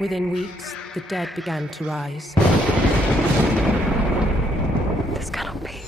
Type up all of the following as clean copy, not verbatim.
Within weeks, the dead began to rise. This cannot be.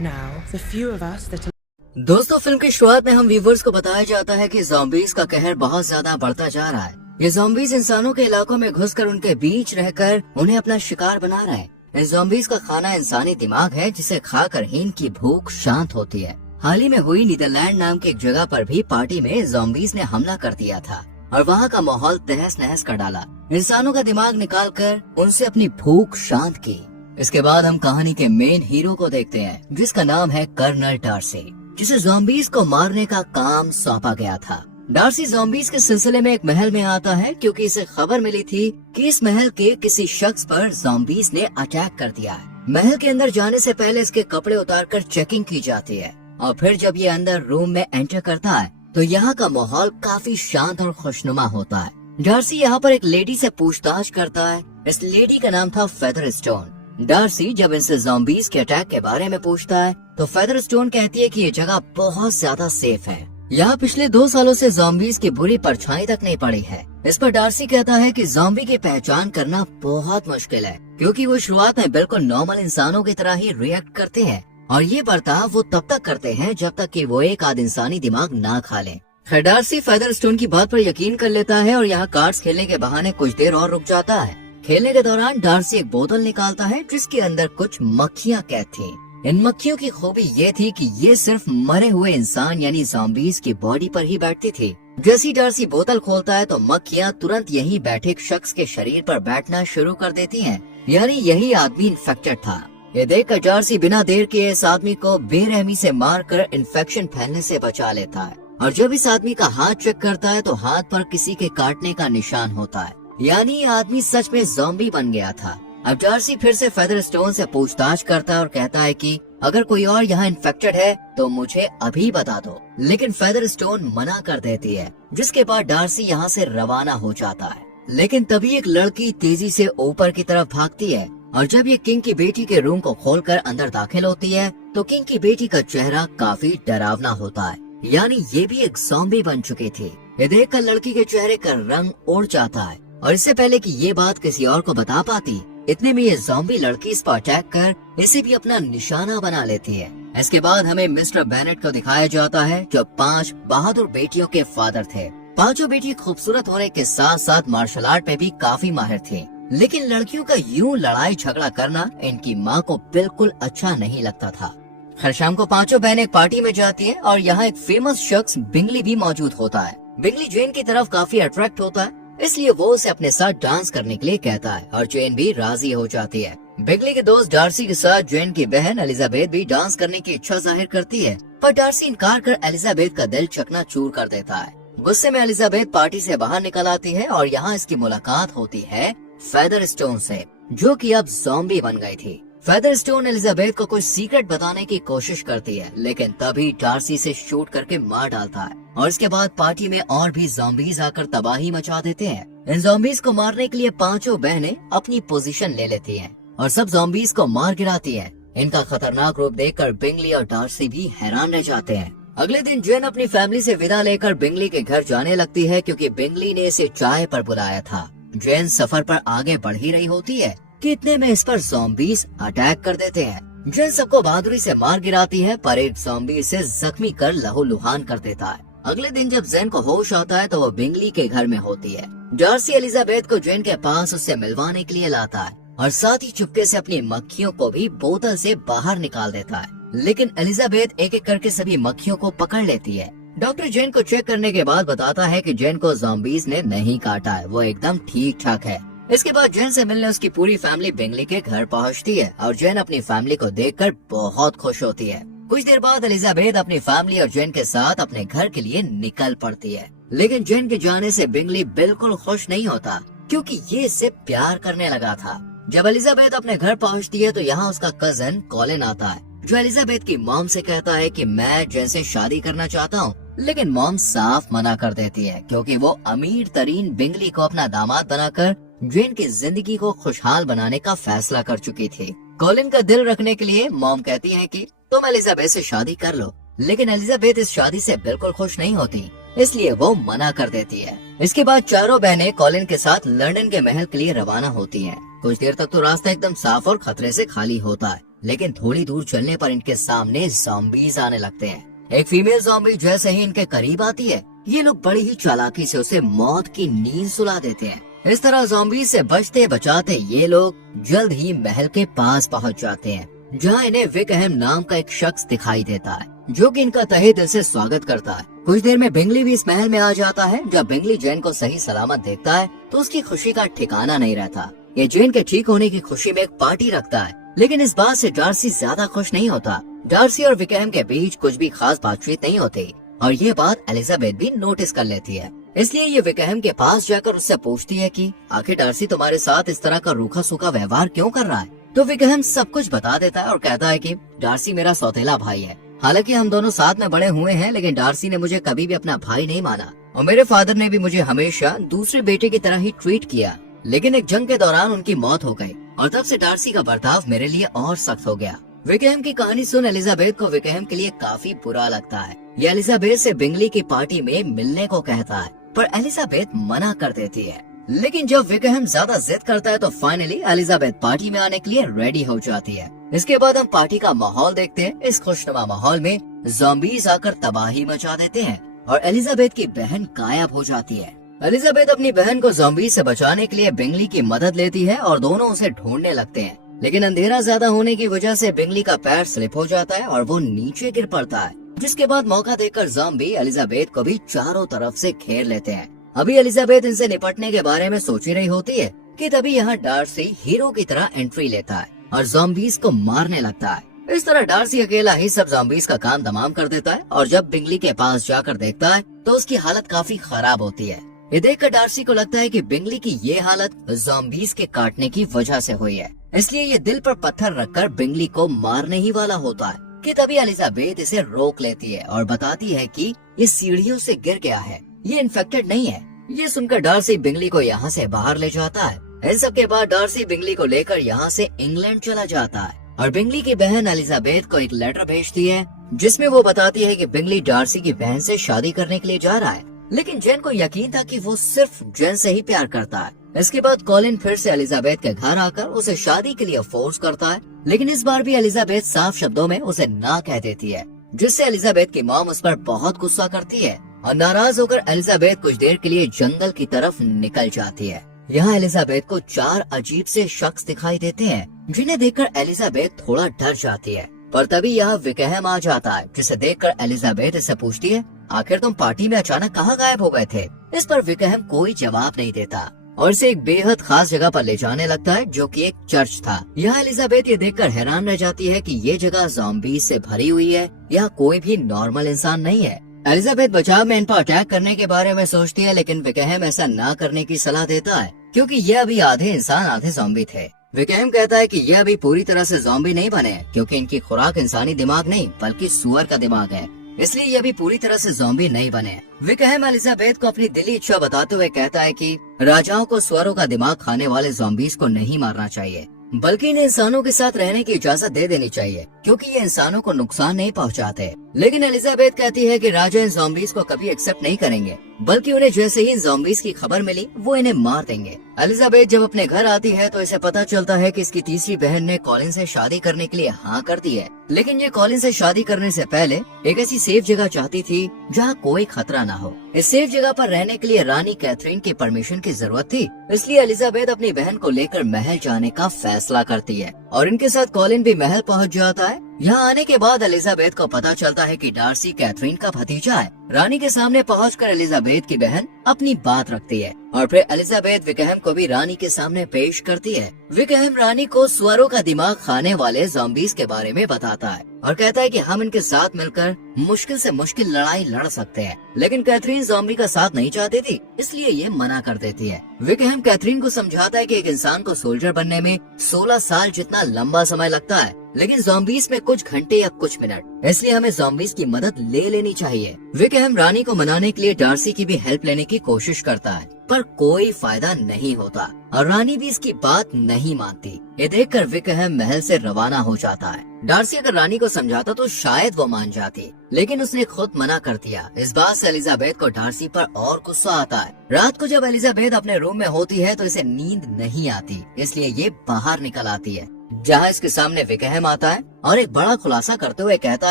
Now, the few of us that दोस्तों, film की शुरुआत में हम viewers को बताया जाता है कि ज़ॉम्बीज का कहर बहुत ज्यादा बढ़ता जा रहा है। ये ज़ॉम्बीज इंसानों के इलाकों में घुसकर उनके बीच रहकर उन्हें अपना शिकार बना रहे हैं। इन ज़ॉम्बीज का खाना इंसानी दिमाग है, जिसे खाकर ही इनकी भूख शांत होती है। हाल ही में हुई नीदरलैंड नाम की एक जगह पर भी पार्टी में ज़ॉम्बीज ने हमला कर दिया था और वहाँ का माहौल तहस नहस कर डाला। इंसानों का दिमाग निकाल कर उनसे अपनी भूख शांत की। इसके बाद हम कहानी के मेन हीरो को देखते हैं, जिसका नाम है कर्नल डार्सी, जिसे ज़ॉम्बीज को मारने का काम सौंपा गया था। डार्सी ज़ॉम्बीज के सिलसिले में एक महल में आता है, क्योंकि इसे खबर मिली थी कि इस महल के किसी शख्स पर ज़ॉम्बीज ने अटैक कर दिया है। महल के अंदर जाने से पहले इसके कपड़े उतारकर चेकिंग की जाती है और फिर जब ये अंदर रूम में एंटर करता है तो यहाँ का माहौल काफी शांत और खुशनुमा होता है। डार्सी यहाँ पर एक लेडी से पूछताछ करता है। इस लेडी का नाम था फेदरस्टोन। डार्सी जब इनसे ज़ॉम्बीज के अटैक के बारे में पूछता है तो फेदरस्टोन कहती है कि ये जगह बहुत ज्यादा सेफ है। यहाँ पिछले 2 सालों से ज़ॉम्बीज की बुरी परछाई तक नहीं पड़ी है। इस पर डार्सी कहता है कि ज़ॉम्बी की पहचान करना बहुत मुश्किल है, क्योंकि वो शुरुआत में बिल्कुल नॉर्मल इंसानों की तरह ही रिएक्ट करते हैं और ये बर्ताव वो तब तक करते हैं जब तक कि वो एक आध इंसानी दिमाग ना खा ले। खैर, डार्सी फेदरस्टोन की बात पर यकीन कर लेता है और यहाँ कार्ड्स खेलने के बहाने कुछ देर और रुक जाता है। खेलने के दौरान डार्सी एक बोतल निकालता है, जिसके अंदर कुछ मक्खियाँ कैद थी। इन मक्खियों की खूबी ये थी कि ये सिर्फ मरे हुए इंसान यानी ज़ॉम्बीज की बॉडी पर ही बैठती थी। जैसे ही डार्सी बोतल खोलता है तो मक्खियाँ तुरंत यहीं बैठे एक शख्स के शरीर पर बैठना शुरू कर देती हैं, यानी यही आदमी इन्फेक्टेड था। ये देखकर डार्सी बिना देर किए इस आदमी को बेरहमी से मारकर इन्फेक्शन फैलने से बचा लेता है और जब इस आदमी का हाथ चेक करता है तो हाथ पर किसी के काटने का निशान होता है, यानी ये आदमी सच में ज़ॉम्बी बन गया था। अब डार्सी फिर से फेदरस्टोन से पूछताछ करता है और कहता है कि अगर कोई और यहाँ इन्फेक्टेड है तो मुझे अभी बता दो, लेकिन फेदरस्टोन मना कर देती है, जिसके बाद डार्सी यहाँ से रवाना हो जाता है। लेकिन तभी एक लड़की तेजी से ऊपर की तरफ भागती है और जब ये किंग की बेटी के रूम को खोलकर अंदर दाखिल होती है तो किंग की बेटी का चेहरा काफी डरावना होता है, यानी ये भी एक ज़ॉम्बी बन चुकी थी। ये देखकर लड़की के चेहरे का रंग उड़ जाता है और इससे पहले कि ये बात किसी और को बता पाती, इतने में ये ज़ॉम्बी लड़की इस पर अटैक कर इसे भी अपना निशाना बना लेती है। इसके बाद हमें मिस्टर बेनेट को दिखाया जाता है, जो 5 बहादुर बेटियों के फादर थे। पांचों बेटी खूबसूरत होने के साथ साथ मार्शल आर्ट में भी काफी माहिर थी, लेकिन लड़कियों का यूं लड़ाई झगड़ा करना इनकी माँ को बिल्कुल अच्छा नहीं लगता था। हर शाम को पांचों बहनें एक पार्टी में जाती है और यहाँ एक फेमस शख्स बिंगली भी मौजूद होता है। बिंगली जेन की तरफ काफी अट्रैक्ट होता है, इसलिए वो उसे अपने साथ डांस करने के लिए कहता है और जेन भी राजी हो जाती है। बिंगली के दोस्त डार्सी के साथ जेन की बहन एलिजाबेथ भी डांस करने की इच्छा जाहिर करती है, पर डार्सी इनकार कर एलिजाबेथ का दिल चकनाचूर कर देता है। गुस्से में एलिजाबेथ पार्टी से बाहर निकल आती है और यहाँ इसकी मुलाकात होती है फेदरस्टोन से, जो कि अब ज़ॉम्बी बन गई थी। फेदरस्टोन एलिजाबेथ को कुछ सीक्रेट बताने की कोशिश करती है, लेकिन तभी डार्सी से शूट करके मार डालता है और इसके बाद पार्टी में और भी ज़ॉम्बीज आकर तबाही मचा देते हैं। इन ज़ॉम्बीज को मारने के लिए पांचों बहनें अपनी पोजीशन ले लेती हैं और सब ज़ॉम्बीज को मार गिराती हैं। इनका खतरनाक रूप देखकर बिंगली और डार्सी भी हैरान रह जाते हैं। अगले दिन जेन अपनी फैमिली से विदा लेकर बिंगली के घर जाने लगती है, क्योंकि बिंगली ने इसे चाय पर बुलाया था। जेन सफर पर आगे बढ़ ही रही होती है कि इतने में इस पर ज़ॉम्बीज अटैक कर देते हैं। जेन सबको बहादुरी से मार गिराती है, पर एक ज़ॉम्बी इसे जख्मी कर लहूलुहान कर देता है। अगले दिन जब जेन को होश आता है तो वो बिंगली के घर में होती है। डार्सी एलिजाबेथ को जेन के पास उससे मिलवाने के लिए लाता है और साथ ही चुपके से अपनी मक्खियों को भी बोतल से बाहर निकाल देता है, लेकिन एलिजाबेथ एक एक करके सभी मक्खियों को पकड़ लेती है। डॉक्टर जेन को चेक करने के बाद बताता है कि जेन को ज़ॉम्बीज ने नहीं काटा है, वो एकदम ठीक ठाक है। इसके बाद जेन से मिलने उसकी पूरी फैमिली बिंगली के घर पहुंचती है और जेन अपनी फैमिली को देखकर बहुत खुश होती है। कुछ देर बाद एलिजाबेथ अपनी फैमिली और जेन के साथ अपने घर के लिए निकल पड़ती है, लेकिन जेन के जाने से बिंगली बिल्कुल खुश नहीं होता, क्योंकि ये इससे प्यार करने लगा था। जब एलिजाबेथ अपने घर पहुंचती है तो यहाँ उसका कजन कॉलिन आता है, जो एलिजाबेथ की मॉम से कहता है कि मैं जेन से शादी करना चाहता हूँ, लेकिन मॉम साफ मना कर देती है, क्योंकि वो अमीर तरीन बिंगली को अपना दामाद बनाकर जेन की जिंदगी को खुशहाल बनाने का फैसला कर चुकी थी। कॉलिन का दिल रखने के लिए मॉम कहती है कि तुम एलिजाबेथ से शादी कर लो, लेकिन एलिजाबेथ इस शादी से बिल्कुल खुश नहीं होती। इसलिए वो मना कर देती है। इसके बाद चारों बहनें कॉलिन के साथ लंदन के महल के लिए रवाना होती हैं। कुछ देर तक तो रास्ता एकदम साफ और खतरे से खाली होता है, लेकिन थोड़ी दूर चलने पर इनके सामने ज़ॉम्बीज़ आने लगते हैं। एक फीमेल ज़ॉम्बी जैसे ही इनके करीब आती है, ये लोग बड़ी ही चालाकी से उसे मौत की नींद सुला देते हैं। इस तरह ज़ॉम्बीज़ से बचते बचाते ये लोग जल्द ही महल के पास पहुंच जाते हैं, जहां इन्हें विकहम नाम का एक शख्स दिखाई देता है, जो कि इनका तहे दिल से स्वागत करता है। कुछ देर में बिंगली भी इस महल में आ जाता है। जब बिंगली जेन को सही सलामत देखता है तो उसकी खुशी का ठिकाना नहीं रहता। ये जेन के ठीक होने की खुशी में एक पार्टी रखता है, लेकिन इस बात से डार्सी ज्यादा खुश नहीं होता। डार्सी और विकहम के बीच कुछ भी खास बातचीत नहीं होती और ये बात एलिजाबेथ भी नोटिस कर लेती है। इसलिए ये विकहम के पास जाकर उससे पूछती है कि आखिर डार्सी तुम्हारे साथ इस तरह का रूखा सूखा व्यवहार क्यों कर रहा है। तो विकहम सब कुछ बता देता है और कहता है कि डार्सी मेरा सौतेला भाई है। हालांकि हम दोनों साथ में बड़े हुए हैं, लेकिन डार्सी ने मुझे कभी भी अपना भाई नहीं माना और मेरे फादर ने भी मुझे हमेशा दूसरे बेटे की तरह ही ट्रीट किया। लेकिन एक जंग के दौरान उनकी मौत हो गई और तब से डार्सी का बर्ताव मेरे लिए और सख्त हो गया। विकहम की कहानी सुन एलिजाबेथ को विकहम के लिए काफी बुरा लगता है। ये एलिजाबेथ से बिंगली की पार्टी में मिलने को कहता है, पर एलिजाबेथ मना कर देती है। लेकिन जब विकहम ज्यादा जिद करता है तो फाइनली एलिजाबेथ पार्टी में आने के लिए रेडी हो जाती है। इसके बाद हम पार्टी का माहौल देखते हैं। इस खुशनुमा माहौल में ज़ॉम्बीज़ आकर तबाही मचा देते हैं और एलिजाबेथ की बहन गायब हो जाती है। एलिजाबेथ अपनी बहन को ज़ॉम्बीज़ से बचाने के लिए बिंगली की मदद लेती है और दोनों उसे ढूंढने लगते हैं। लेकिन अंधेरा ज्यादा होने की वजह से बिंगली का पैर स्लिप हो जाता है और वो नीचे गिर पड़ता है, जिसके बाद मौका देखकर ज़ॉम्बी एलिजाबेथ को भी चारों तरफ से घेर लेते हैं। अभी एलिजाबेथ इनसे निपटने के बारे में सोच ही रही होती है कि तभी यहाँ डार्सी हीरो की तरह एंट्री लेता है और ज़ॉम्बीज़ को मारने लगता है। इस तरह डार्सी अकेला ही सब ज़ॉम्बीज़ का काम तमाम कर देता है और जब बिंगली के पास जाकर देखता है तो उसकी हालत काफी खराब होती है। ये देखकर डार्सी को लगता है कि बिंगली की ये हालत ज़ॉम्बीज़ के काटने की वजह से हुई है, इसलिए ये दिल पर पत्थर रखकर बिंगली को मारने ही वाला होता है कि तभी एलिजाबेथ इसे रोक लेती है और बताती है कि ये सीढ़ियों से गिर गया है, ये इन्फेक्टेड नहीं है। ये सुनकर डार्सी बिंगली को यहाँ से बाहर ले जाता है। इन सब के बाद डार्सी बिंगली को लेकर यहाँ से इंग्लैंड चला जाता है और बिंगली की बहन एलिजाबेथ को एक लेटर भेजती है, जिसमें वो बताती है कि बिंगली डार्सी की बहन से शादी करने के लिए जा रहा है। लेकिन जेन को यकीन था कि वो सिर्फ जेन से ही प्यार करता है। इसके बाद कॉलिन फिर से एलिजाबेथ के घर आकर उसे शादी के लिए फोर्स करता है, लेकिन इस बार भी एलिजाबेथ साफ शब्दों में उसे ना कह देती है, जिससे एलिजाबेथ की मॉम उस पर बहुत गुस्सा करती है और नाराज होकर एलिजाबेथ कुछ देर के लिए जंगल की तरफ निकल जाती है। यहाँ एलिजाबेथ को 4 अजीब से शख्स दिखाई देते हैं, जिन्हें देखकर एलिजाबेथ थोड़ा डर जाती है। पर तभी यहाँ विकहम आ जाता है, जिसे देखकर एलिजाबेथ इससे पूछती है, आखिर तुम पार्टी में अचानक कहाँ गायब हो गए थे। इस पर विकहम कोई जवाब नहीं देता और इसे एक बेहद खास जगह पर ले जाने लगता है, जो कि एक चर्च था। यहाँ एलिजाबेथ ये देखकर हैरान रह जाती है कि ये जगह ज़ॉम्बीज़ से भरी हुई है, यहाँ कोई भी नॉर्मल इंसान नहीं है। एलिजाबेथ बचाव में इन पर अटैक करने के बारे में सोचती है, लेकिन विकहम ऐसा ना करने की सलाह देता है, क्योंकि ये अभी आधे इंसान आधे ज़ॉम्बी थे। विकहम कहता है कि ये अभी पूरी तरह से ज़ॉम्बी नहीं बने, क्योंकि इनकी खुराक इंसानी दिमाग नहीं बल्कि सुअर का दिमाग है, इसलिए ये अभी पूरी तरह से ज़ॉम्बी नहीं बने। विकहम एलिजाबेथ को अपनी दिली इच्छा बताते हुए कहता है कि राजाओं को सुअरों का दिमाग खाने वाले ज़ॉम्बीज़ को नहीं मारना चाहिए, बल्कि इन्हें इंसानों के साथ रहने की इजाजत दे देनी चाहिए, क्योंकि ये इंसानों को नुकसान नहीं पहुंचाते। लेकिन एलिजाबेथ कहती है कि राजा इन ज़ॉम्बीज़ को कभी एक्सेप्ट नहीं करेंगे, बल्कि उन्हें जैसे ही इन ज़ॉम्बीज़ की खबर मिली वो इन्हें मार देंगे। एलिजाबेथ जब अपने घर आती है तो इसे पता चलता है कि इसकी तीसरी बहन ने कॉलिन से शादी करने के लिए हाँ कर दी है, लेकिन ये कॉलिन से शादी करने से पहले एक ऐसी सेफ जगह चाहती थी जहाँ कोई खतरा ना हो। इस सेफ जगह पर रहने के लिए रानी कैथरीन की परमिशन की जरूरत थी, इसलिए एलिजाबेथ अपनी बहन को लेकर महल जाने का फैसला करती है और इनके साथ कॉलिन भी महल पहुँच जाता है। यहाँ आने के बाद एलिजाबेथ को पता चलता है कि डार्सी कैथरीन का भतीजा है। रानी के सामने पहुंचकर एलिजाबेथ की बहन अपनी बात रखती है और फिर एलिजाबेथ विकहम को भी रानी के सामने पेश करती है। विकहम रानी को सुअरों का दिमाग खाने वाले ज़ॉम्बीज़ के बारे में बताता है और कहता है कि हम इनके साथ मिलकर मुश्किल से मुश्किल लड़ाई लड़ सकते हैं, लेकिन कैथरीन ज़ॉम्बी का साथ नहीं चाहती थी, इसलिए ये मना कर देती है। विकहम कैथरीन को समझाता है कि एक इंसान को सोल्जर बनने में 16 साल जितना लंबा समय लगता है, लेकिन ज़ॉम्बीज़ में कुछ घंटे या कुछ मिनट, इसलिए हमें ज़ॉम्बीज़ की मदद ले लेनी चाहिए। विकहम रानी को मनाने के लिए डार्सी की भी हेल्प लेने की कोशिश करता है, पर कोई फायदा नहीं होता और रानी भी इसकी बात नहीं मानती। ये देखकर विकहम महल से रवाना हो जाता है। डार्सी अगर रानी को समझाता तो शायद वो मान जाती, लेकिन उसने खुद मना कर दिया। इस बात से एलिजाबेथ को डार्सी पर और गुस्सा आता है। रात को जब एलिजाबेथ अपने रूम में होती है तो इसे नींद नहीं आती, इसलिए ये बाहर निकल आती है, जहाँ इसके सामने विकहम आता है और एक बड़ा खुलासा करते हुए कहता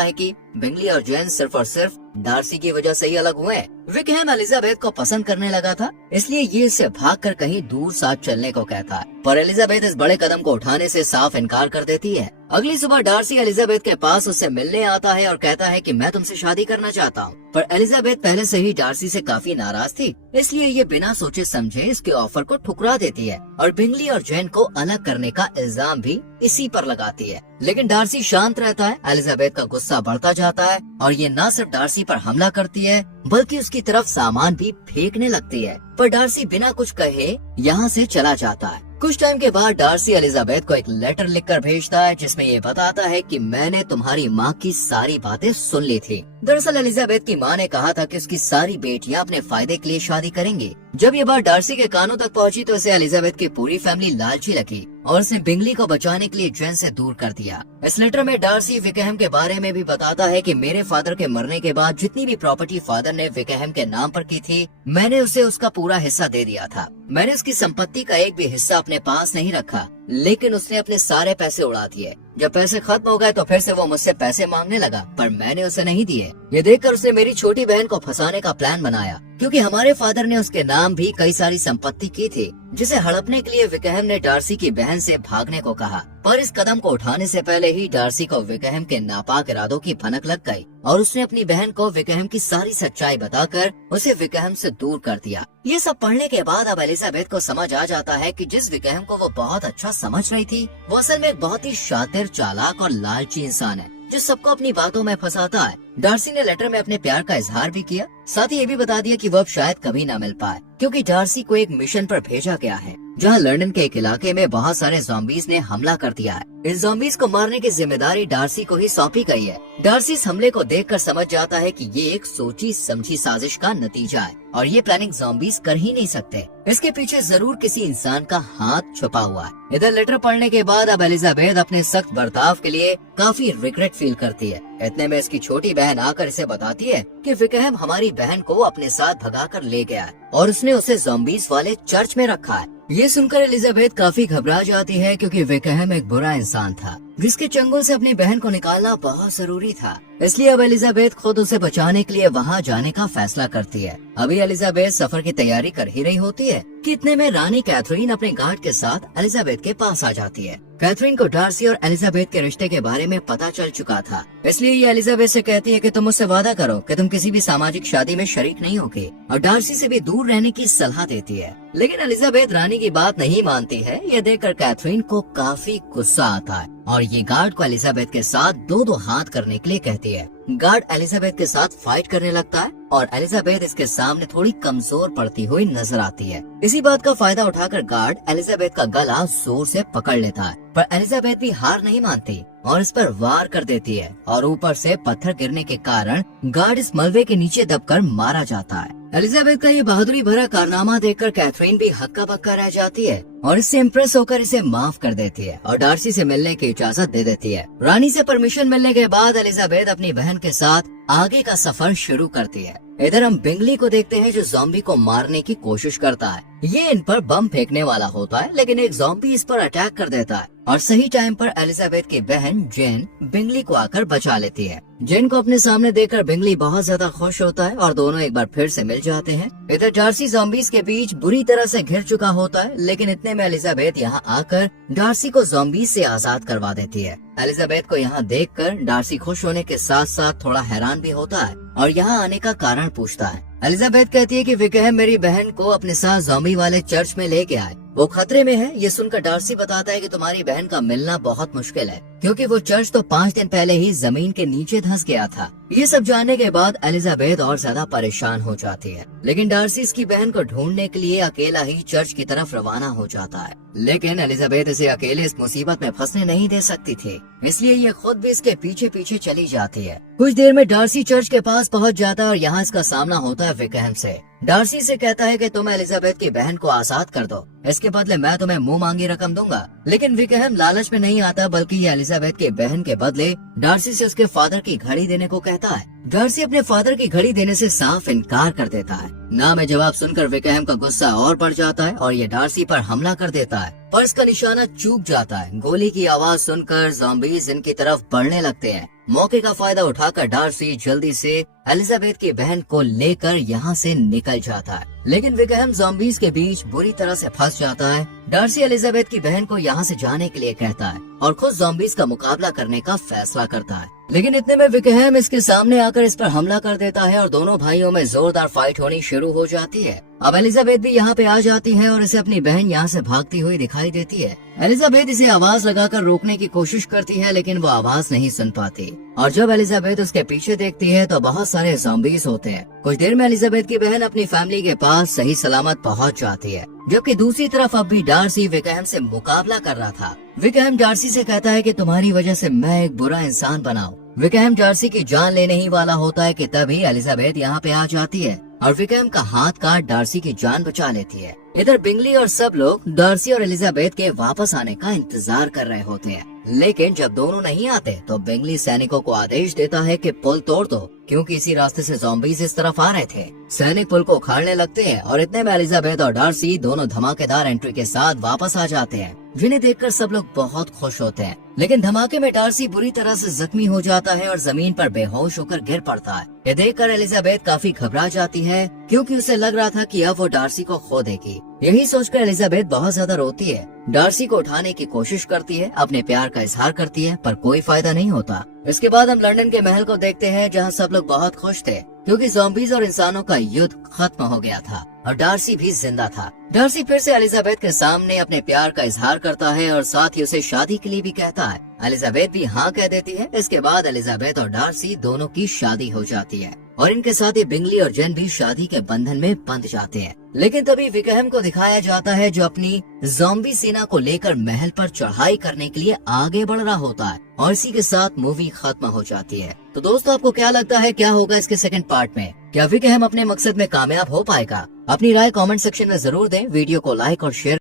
है कि बिंगली और जेन सिर्फ और सिर्फ डार्सी की वजह से ही अलग हुए। विकहम एलिजाबेथ को पसंद करने लगा था, इसलिए ये इससे भागकर कहीं दूर साथ चलने को कहता है, पर एलिजाबेथ इस बड़े कदम को उठाने से साफ इनकार कर देती है। अगली सुबह डार्सी एलिजाबेथ के पास उससे मिलने आता है और कहता है कि मैं तुमसे शादी करना चाहता हूँ, पर एलिजाबेथ पहले से ही डार्सी से काफी नाराज थी, इसलिए ये बिना सोचे समझे इसके ऑफर को ठुकरा देती है और बिंगली और जेन को अलग करने का इल्जाम भी इसी पर लगाती है। लेकिन डार्सी शांत रहता है। एलिजाबेथ का गुस्सा बढ़ता जाता है और ये न सिर्फ डार्सी पर हमला करती है बल्कि उसकी तरफ सामान भी फेंकने लगती है, पर डार्सी बिना कुछ कहे यहाँ से चला जाता है। कुछ टाइम के बाद डार्सी एलिजाबेथ को एक लेटर लिखकर भेजता है, जिसमें ये बताता है कि मैंने तुम्हारी माँ की सारी बातें सुन ली थी। दरअसल एलिजाबेथ की माँ ने कहा था कि उसकी सारी बेटियां अपने फायदे के लिए शादी करेंगी। जब ये बात डार्सी के कानों तक पहुंची तो इसे एलिजाबेथ की पूरी फैमिली लालची लगी और उसने बिंगली को बचाने के लिए जेन से दूर कर दिया। इस लेटर में डार्सी विकहम के बारे में भी बताता है कि मेरे फादर के मरने के बाद जितनी भी प्रॉपर्टी फादर ने विकहम के नाम पर की थी, मैंने उसे उसका पूरा हिस्सा दे दिया था। मैंने उसकी संपत्ति का एक भी हिस्सा अपने पास नहीं रखा, लेकिन उसने अपने सारे पैसे उड़ा दिए। जब पैसे खत्म हो गए तो फिर से वो मुझसे पैसे मांगने लगा, पर मैंने उसे नहीं दिए। ये देखकर उसने मेरी छोटी बहन को फंसाने का प्लान बनाया, क्योंकि हमारे फादर ने उसके नाम भी कई सारी संपत्ति की थी, जिसे हड़पने के लिए विकहम ने डार्सी की बहन से भागने को कहा। पर इस कदम को उठाने से पहले ही डार्सी को विकहम के नापाक इरादों की भनक लग गई और उसने अपनी बहन को विकहम की सारी सच्चाई बताकर उसे विकहम से दूर कर दिया। ये सब पढ़ने के बाद अब एलिजाबेथ को समझ आ जाता है कि जिस विकहम को वो बहुत अच्छा समझ रही थी, वो असल में एक बहुत ही शातिर, चालाक और लालची इंसान है, जो सबको अपनी बातों में फंसाता है। डार्सी ने लेटर में अपने प्यार का इजहार भी किया, साथ ही ये भी बता दिया कि वो अब शायद कभी ना मिल पाए, क्योंकि डार्सी को एक मिशन पर भेजा गया है, जहां लंदन के एक इलाके में बहुत सारे ज़ॉम्बीज़ ने हमला कर दिया है। इस ज़ॉम्बीज़ को मारने की जिम्मेदारी डार्सी को ही सौंपी गई है। डार्सी इस हमले को देखकर समझ जाता है कि ये एक सोची समझी साजिश का नतीजा है और ये प्लानिंग ज़ॉम्बीज़ कर ही नहीं सकते। इसके पीछे जरूर किसी इंसान का हाथ छुपा हुआ है। इधर लेटर पढ़ने के बाद अब एलिजाबेथ अपने सख्त बर्ताव के लिए काफी रिग्रेट फील करती है। इतने में इसकी छोटी बहन आकर इसे बताती है कि विकहम हमारी बहन को अपने साथ भगाकर ले गया है और उसने उसे ज़ॉम्बीज़ वाले चर्च में रखा है। ये सुनकर एलिजाबेथ काफी घबरा जाती है, क्योंकि विकहम एक बुरा इंसान था जिसके चंगुल से अपनी बहन को निकालना बहुत जरूरी था। इसलिए अब एलिजाबेथ खुद उसे बचाने के लिए वहाँ जाने का फैसला करती है। अभी एलिजाबेथ सफर की तैयारी कर ही रही होती है कि इतने में रानी कैथरीन अपने गार्ड के साथ एलिजाबेथ के पास आ जाती है। कैथरीन को डार्सी और एलिजाबेथ के रिश्ते के बारे में पता चल चुका था, इसलिए ये एलिजाबेथ से कहती है कि तुम मुझसे वादा करो कि तुम किसी भी सामाजिक शादी में शरीक नहीं होगे, और डार्सी से भी दूर रहने की सलाह देती है। लेकिन एलिजाबेथ रानी की बात नहीं मानती है। ये देखकर कैथरीन को काफी गुस्सा आता है और ये गार्ड को एलिजाबेथ के साथ दो हाथ करने के लिए कहती है। गार्ड एलिजाबेथ के साथ फाइट करने लगता है और एलिजाबेथ इसके सामने थोड़ी कमजोर पड़ती हुई नजर आती है। इसी बात का फायदा उठाकर गार्ड एलिजाबेथ का गला जोर से पकड़ लेता है, पर एलिजाबेथ भी हार नहीं मानती और इस पर वार कर देती है और ऊपर से पत्थर गिरने के कारण गार्ड इस मलबे के नीचे दबकर मारा जाता है। एलिजाबेथ का ये बहादुरी भरा कारनामा देखकर कैथरीन भी हक्का बक्का रह जाती है और इससे इम्प्रेस होकर इसे माफ कर देती है और डार्सी से मिलने की इजाजत दे देती है। रानी से परमिशन मिलने के बाद एलिजाबेथ अपनी बहन के साथ आगे का सफर शुरू करती है। इधर हम बिंगली को देखते हैं जो ज़ॉम्बी को मारने की कोशिश करता है। ये इन पर बम फेंकने वाला होता है, लेकिन एक ज़ॉम्बी इस पर अटैक कर देता है और सही टाइम पर एलिजाबेथ की बहन जेन बिंगली को आकर बचा लेती है। जेन को अपने सामने देखकर बिंगली बहुत ज्यादा खुश होता है और दोनों एक बार फिर से मिल जाते हैं। इधर डार्सी ज़ॉम्बीज़ के बीच बुरी तरह से घिर चुका होता है, लेकिन इतने में एलिजाबेथ यहाँ आकर डार्सी को ज़ॉम्बीज़ से आजाद करवा देती है। एलिजाबेथ को यहाँ देखकर डार्सी खुश होने के साथ साथ थोड़ा हैरान भी होता है और यहाँ आने का कारण पूछता है। एलिजाबेथ कहती है कि विकहम मेरी बहन को अपने साथ ज़ॉम्बी वाले चर्च में ले गया है वो खतरे में है। ये सुनकर डार्सी बताता है कि तुम्हारी बहन का मिलना बहुत मुश्किल है, क्योंकि वो चर्च तो 5 दिन पहले ही जमीन के नीचे धंस गया था। ये सब जानने के बाद एलिजाबेथ और ज्यादा परेशान हो जाती है, लेकिन डार्सी इसकी बहन को ढूंढने के लिए अकेला ही चर्च की तरफ रवाना हो जाता है। लेकिन एलिजाबेथ इसे अकेले इस मुसीबत में फंसने नहीं दे सकती थी, इसलिए ये खुद भी इसके पीछे पीछे चली जाती है। कुछ देर में डार्सी चर्च के पास पहुंच जाता है और यहाँ इसका सामना होता है विकहम से। डार्सी से कहता है कि तुम एलिजाबेथ की बहन को आजाद कर दो, इसके बदले मैं तुम्हें मुंह मांगी रकम दूंगा। लेकिन विकहम लालच में नहीं आता, बल्कि ये एलिजाबेथ की बहन के बदले डार्सी से उसके फादर की घड़ी देने को कहता है। डार्सी अपने फादर की घड़ी देने से साफ इनकार कर देता है। ना में जवाब सुनकर विकहम का गुस्सा और बढ़ जाता है और ये डार्सी पर हमला कर देता है, पर इसका निशाना चूक जाता है। गोली की आवाज सुनकर ज़ॉम्बीज़ इनकी तरफ बढ़ने लगते हैं। मौके का फायदा उठाकर डार्सी जल्दी से एलिजाबेथ की बहन को लेकर यहाँ से निकल जाता है, लेकिन विकहम ज़ॉम्बीज़ के बीच बुरी तरह से फंस जाता है। डार्सी एलिजाबेथ की बहन को यहाँ से जाने के लिए कहता है और खुद ज़ॉम्बीज़ का मुकाबला करने का फैसला करता है, लेकिन इतने में विकहम इसके सामने आकर इस पर हमला कर देता है और दोनों भाइयों में जोरदार फाइट होनी शुरू हो जाती है। अब एलिजाबेथ भी यहाँ पे आ जाती है और इसे अपनी बहन यहाँ से भागती हुई दिखाई देती है। एलिजाबेथ इसे आवाज लगाकर रोकने की कोशिश करती है, लेकिन वो आवाज नहीं सुन पाती और जब एलिजाबेथ उसके पीछे देखती है तो बहुत सारे ज़ॉम्बीज़ होते हैं। कुछ देर में एलिजाबेथ की बहन अपनी फैमिली के पास सही सलामत पहुँच जाती है, जबकि दूसरी तरफ अब भी डार्सी विकहम से मुकाबला कर रहा था। विकहम डार्सी से कहता है कि तुम्हारी वजह से मैं एक बुरा इंसान बना हूँ। विकहम डार्सी की जान लेने ही वाला होता है कि तभी एलिजाबेथ यहाँ पे आ जाती है और विकहम का हाथ काट डार्सी की जान बचा लेती है। इधर बिंगली और सब लोग डार्सी और एलिजाबेथ के वापस आने का इंतजार कर रहे होते हैं, लेकिन जब दोनों नहीं आते तो बिंगली सैनिकों को आदेश देता है कि पुल तोड़ दो, क्योंकि इसी रास्ते से ज़ॉम्बीज़ इस तरफ आ रहे थे। सैनिक पुल को उखाड़ने लगते हैं और इतने में एलिजाबेथ और डार्सी दोनों धमाकेदार एंट्री के साथ वापस आ जाते हैं, जिन्हें देखकर सब लोग बहुत खुश होते हैं। लेकिन धमाके में डार्सी बुरी तरह से जख्मी हो जाता है और जमीन पर बेहोश होकर गिर पड़ता है। ये देखकर एलिजाबेथ काफी घबरा जाती है, क्योंकि उसे लग रहा था कि अब वो डार्सी को खो देगी। यही सोचकर एलिजाबेथ बहुत ज्यादा रोती है, डार्सी को उठाने की कोशिश करती है, अपने प्यार का इजहार करती है, पर कोई फायदा नहीं होता। इसके बाद हम लंदन के महल को देखते हैं, जहाँ सब लोग बहुत खुश थे, क्योंकि ज़ॉम्बीज़ और इंसानों का युद्ध खत्म हो गया था और डार्सी भी जिंदा था। डार्सी फिर से एलिजाबेथ के सामने अपने प्यार का इजहार करता है और साथ ही उसे शादी के लिए भी कहता है। एलिजाबेथ भी हाँ कह देती है। इसके बाद एलिजाबेथ और डार्सी दोनों की शादी हो जाती है और इनके साथ ही बिंगली और जेन भी शादी के बंधन में बंध जाते हैं। लेकिन तभी विकहम को दिखाया जाता है, जो अपनी ज़ॉम्बी सेना को लेकर महल पर चढ़ाई करने के लिए आगे बढ़ रहा होता है और इसी के साथ मूवी खत्म हो जाती है। तो दोस्तों, आपको क्या लगता है क्या होगा इसके सेकंड पार्ट में? क्या विकहम अपने मकसद में कामयाब हो पाएगा? अपनी राय कमेंट सेक्शन में जरूर दें। वीडियो को लाइक और शेयर